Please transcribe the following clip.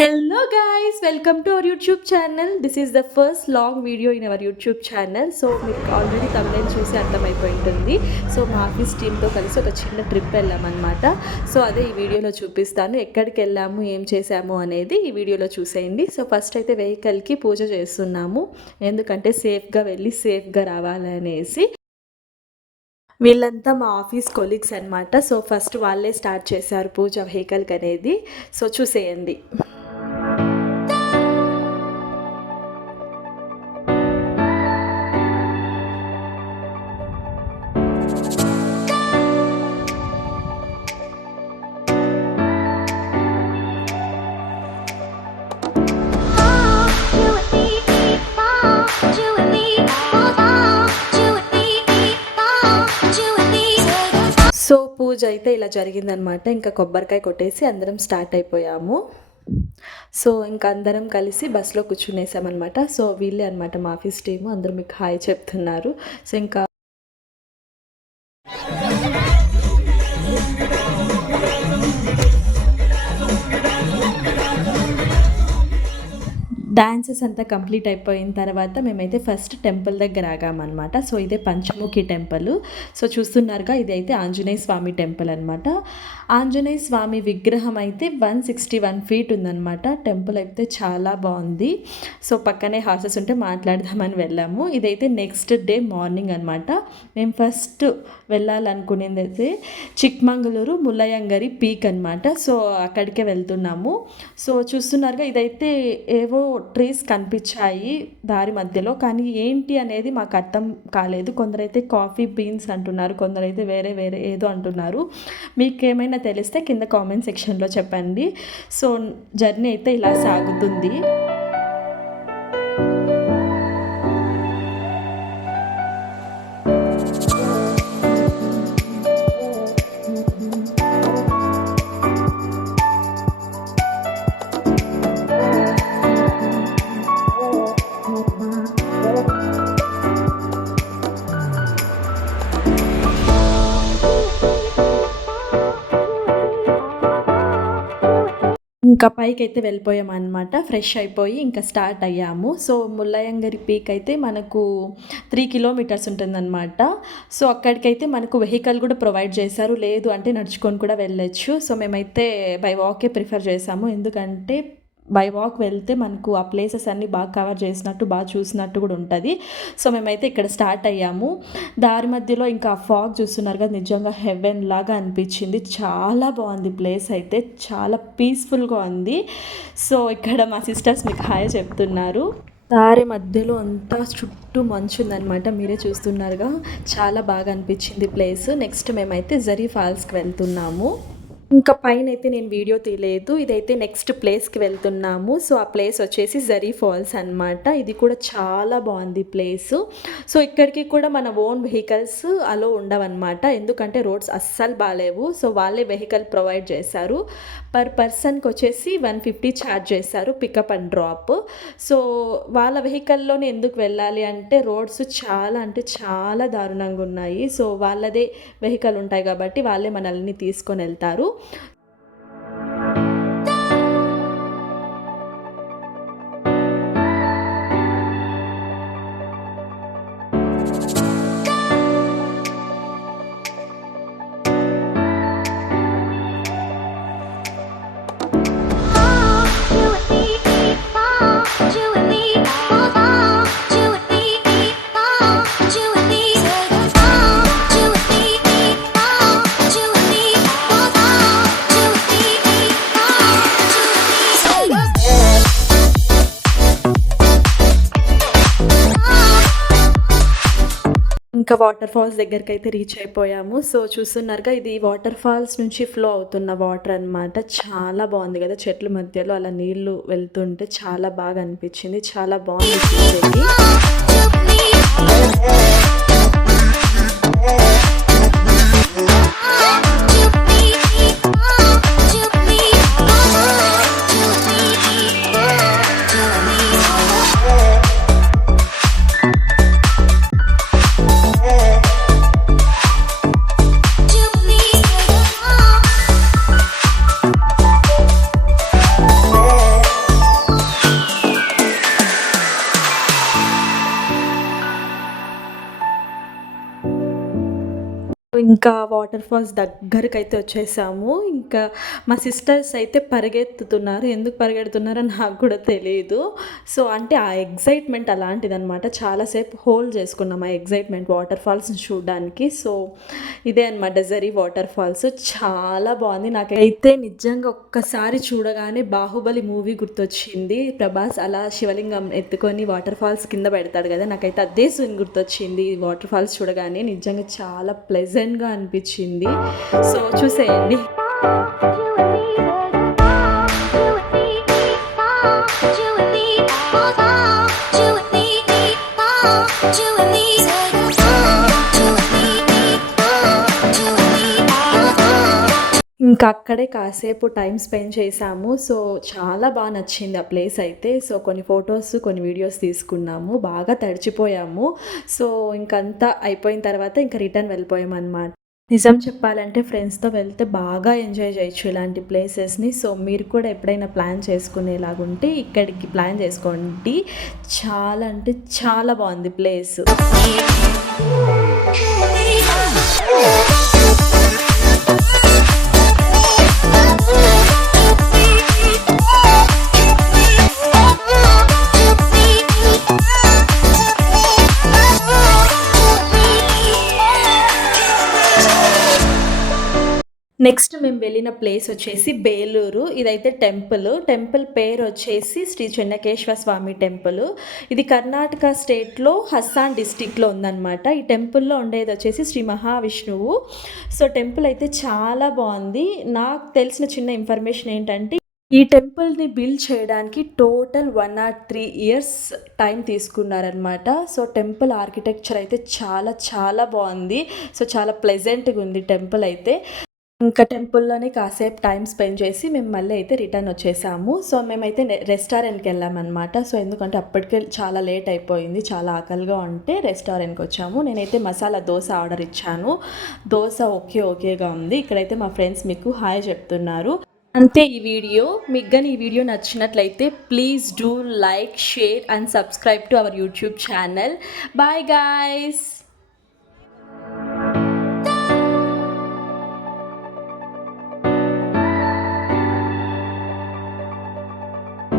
Hello guys, welcome to our YouTube channel. This is the first long video in our YouTube channel. So మీకు already thumbnail చూసి అర్థమైపోయి ఉంటుంది. So మా office టీమ్తో కలిసి ఒక చిన్న ట్రిప్ వెళ్ళామన్నమాట. సో అదే ఈ వీడియోలో చూపిస్తాను. ఎక్కడికి వెళ్ళాము, ఏం చేసాము అనేది ఈ వీడియోలో చూసేయండి. సో ఫస్ట్ అయితే వెహికల్కి పూజ చేస్తున్నాము, ఎందుకంటే సేఫ్గా వెళ్ళి సేఫ్గా రావాలనేసి. వీళ్ళంతా మా ఆఫీస్ కొలీగ్స్ అనమాట. సో ఫస్ట్ వాళ్ళే స్టార్ట్ చేశారు పూజ వెహికల్కి అనేది. సో చూసేయండి. సో పూజ అయితే ఇలా జరిగిందనమాట. ఇంకా కొబ్బరికాయ కొట్టేసి అందరం స్టార్ట్ అయిపోయాము. సో ఇంకా అందరం కలిసి బస్సులో కూర్చునేసామన్నమాట. సో వీళ్ళే అనమాట మా ఆఫీస్ టీము, అందరూ మీకు హాయ్ చెప్తున్నారు. సో ఇంకా డాన్సెస్ అంతా కంప్లీట్ అయిపోయిన తర్వాత మేమైతే ఫస్ట్ టెంపుల్ దగ్గర ఆగామన్నమాట. సో ఇదే పంచముఖి టెంపుల్. సో చూస్తున్నారుగా, ఇదైతే ఆంజనేయ స్వామి టెంపుల్ అనమాట. ఆంజనేయ స్వామి విగ్రహం అయితే 161 ఫీట్ ఉందన్నమాట. టెంపుల్ అయితే చాలా బాగుంది. సో పక్కనే హార్సెస్ ఉంటే మాట్లాడదామని వెళ్ళాము. ఇదైతే నెక్స్ట్ డే మార్నింగ్ అనమాట. మేము ఫస్ట్ వెళ్ళాలనుకునేది అయితే చిక్మంగళూరు ముల్లయంగరి పీక్ అనమాట. సో అక్కడికే వెళ్తున్నాము. సో చూస్తున్నారుగా, ఇదైతే ఏవో ట్రీస్ కనిపించాయి దారి మధ్యలో, కానీ ఏంటి అనేది మాకు అర్థం కాలేదు. కొందరైతే కాఫీ బీన్స్ అంటున్నారు, కొందరైతే వేరే వేరే ఏదో అంటున్నారు. మీకు ఏమైనా తెలిస్తే కింద కామెంట్ సెక్షన్లో చెప్పండి. సో జర్నీ అయితే ఇలా సాగుతుంది. ఇంకా పైకి అయితే వెళ్ళిపోయామన్నమాట. ఫ్రెష్ అయిపోయి ఇంకా స్టార్ట్ అయ్యాము. సో ముల్లయంగరి పీక్ అయితే మనకు 3 కిలోమీటర్స్ ఉంటుందన్నమాట. సో అక్కడికైతే మనకు వెహికల్ కూడా ప్రొవైడ్ చేశారు, లేదు అంటే నడుచుకొని కూడా వెళ్ళొచ్చు. సో మేమైతే బై వాకే ప్రిఫర్ చేసాము, ఎందుకంటే బై వాక్ వెళ్తే మనకు ఆ ప్లేసెస్ అన్నీ బాగా కవర్ చేసినట్టు, బాగా చూసినట్టు కూడా ఉంటుంది. సో మేమైతే ఇక్కడ స్టార్ట్ అయ్యాము. దారి మధ్యలో ఇంకా ఫాగ్ చూస్తున్నారు కదా, నిజంగా హెవెన్ లాగా అనిపించింది. చాలా బాగుంది ప్లేస్ అయితే, చాలా పీస్ఫుల్గా ఉంది. సో ఇక్కడ మా సిస్టర్స్ మీకు హాయ్ చెప్తున్నారు. దారి మధ్యలో అంతా చుట్టూ మంచు ఉందన్నమాట, మీరే చూస్తున్నారుగా. చాలా బాగా అనిపించింది ప్లేస్. నెక్స్ట్ మేమైతే జరీ ఫాల్స్కి వెళ్తున్నాము. ఇంకా పైన అయితే నేను వీడియో తీయలేదు. ఇదైతే నెక్స్ట్ ప్లేస్కి వెళ్తున్నాము. సో ఆ ప్లేస్ వచ్చేసి జరీ ఫాల్స్ అనమాట. ఇది కూడా చాలా బాగుంది ప్లేస్. సో ఇక్కడికి కూడా మన ఓన్ వెహికల్స్ అలో ఉండవన్నమాట, ఎందుకంటే రోడ్స్ అస్సలు బాగాలేవు. సో వాళ్ళే వెహికల్ ప్రొవైడ్ చేశారు. పర్ పర్సన్కి వచ్చేసి 150 ఛార్జ్ చేశారు, పికప్ అండ్ డ్రాప్. సో వాళ్ళ వెహికల్లోనే ఎందుకు వెళ్ళాలి అంటే రోడ్స్ చాలా అంటే చాలా దారుణంగా ఉన్నాయి. సో వాళ్ళదే వెహికల్ ఉంటాయి కాబట్టి వాళ్ళే మనల్ని తీసుకొని వెళ్తారు. ఇంకా వాటర్ ఫాల్స్ దగ్గరికి అయితే రీచ్ అయిపోయాము. సో చూస్తున్నారుగా, ఇది వాటర్ ఫాల్స్ నుంచి ఫ్లో అవుతున్న వాటర్ అనమాట. చాలా బాగుంది కదా, చెట్ల మధ్యలో అలా నీళ్లు వెళ్తుంటే చాలా బాగా అనిపించింది. చాలా బాగుంది చూసేది. ఇంకా వాటర్ ఫాల్స్ దగ్గరకైతే వచ్చేసాము. ఇంకా మా సిస్టర్స్ అయితే పరిగెత్తుతున్నారు. ఎందుకు పరిగెడుతున్నారో నాకు కూడా తెలీదు. సో, అంటే ఆ ఎక్సైట్‌మెంట్ అలాంటిదనమాట. చాలాసేపు హోల్డ్ చేసుకున్నాం ఆ ఎక్సైట్‌మెంట్ వాటర్ ఫాల్స్‌ని చూడడానికి. సో, ఇదే అనమాట జరీ వాటర్ ఫాల్స్. చాలా బాగుంది. నాకైతే నిజంగా ఒక్కసారి చూడగానే 'బాహుబలి' మూవీ గుర్తొచ్చింది. ప్రభాస్ అలా శివలింగం ఎత్తుకొని వాటర్ ఫాల్స్ కింద పెడతాడు కదా! నాకైతే అదే సీన్ గుర్తొచ్చింది. వాటర్ ఫాల్స్ చూడగానే నిజంగా చాలా ప్లెజెంట్‌గా అనిపించింది. సో, చూసేయండి. ఇంకా అక్కడే కాసేపు టైం స్పెండ్ చేశాము. సో, చాలా నచ్చింది ఆ ప్లేస్ అయితే. సో, కొన్ని ఫోటోస్, కొన్ని వీడియోస్ తీసుకున్నాము. బాగా తడిచిపోయాము. సో, ఇంకంతా అయిపోయిన తర్వాత ఇంక రిటర్న్ వెళ్ళిపోయామనమాట. నిజం చెప్పాలంటే ఫ్రెండ్స్‌తో వెళ్తే బాగా ఎంజాయ్ చేయొచ్చు ఇలాంటి ప్లేసెస్‌ని. సో, మీరు కూడా ఎప్పుడైనా ప్లాన్ చేసుకునేలాగుంటే ఇక్కడికి ప్లాన్ చేసుకోండి. చాలా అంటే చాలా బావుంది ప్లేసు. నెక్స్ట్ మేము వెళ్ళిన ప్లేస్ వచ్చేసి బేలూరు. ఇదైతే టెంపుల్ పేరొచ్చేసి శ్రీ చెన్నకేశ్వర స్వామి టెంపుల్. ఇది కర్ణాటక స్టేట్‌లో హస్సాన్ డిస్ట్రిక్ట్‌లో ఉందనమాట. ఈ టెంపుల్‌లో ఉండేదొచ్చేసి శ్రీ మహావిష్ణువు. సో, టెంపుల్ అయితే చాలా బావుంది. నాకు తెలిసిన చిన్న ఇన్ఫర్మేషన్ ఏంటంటే, ఈ టెంపుల్‌ని బిల్డ్ చేయడానికి టోటల్ 103 ఇయర్స్ టైం తీసుకున్నారనమాట. సో, టెంపుల్ ఆర్కిటెక్చర్ అయితే చాలా బావుంది. సో, చాలా ప్లెజెంట్‌గా ఉంది టెంపుల్ అయితే. ఇంకా టెంపుల్‌లోనే కాసేపు టైం స్పెండ్ చేసి మేము మళ్ళీ అయితే రిటర్న్ వచ్చేసాము. సో, మేమైతే రెస్టారెంట్‌కెళ్ళామనమాట. సో, ఎందుకంటే అప్పటికే చాలా లేట్ అయిపోయింది. చాలా ఆకలిగా ఉంటే రెస్టారెంట్‌కొచ్చాము. నేనైతే మసాలా దోస ఆర్డర్ ఇచ్చాను. దోస ఓకేగా ఉంది. ఇక్కడైతే మా ఫ్రెండ్స్ మీకు హాయ్ చెప్తున్నారు. అంతే ఈ వీడియో. మీకు గాని ఈ వీడియో నచ్చినట్లయితే please do like, share and subscribe to our YouTube channel. Bye guys.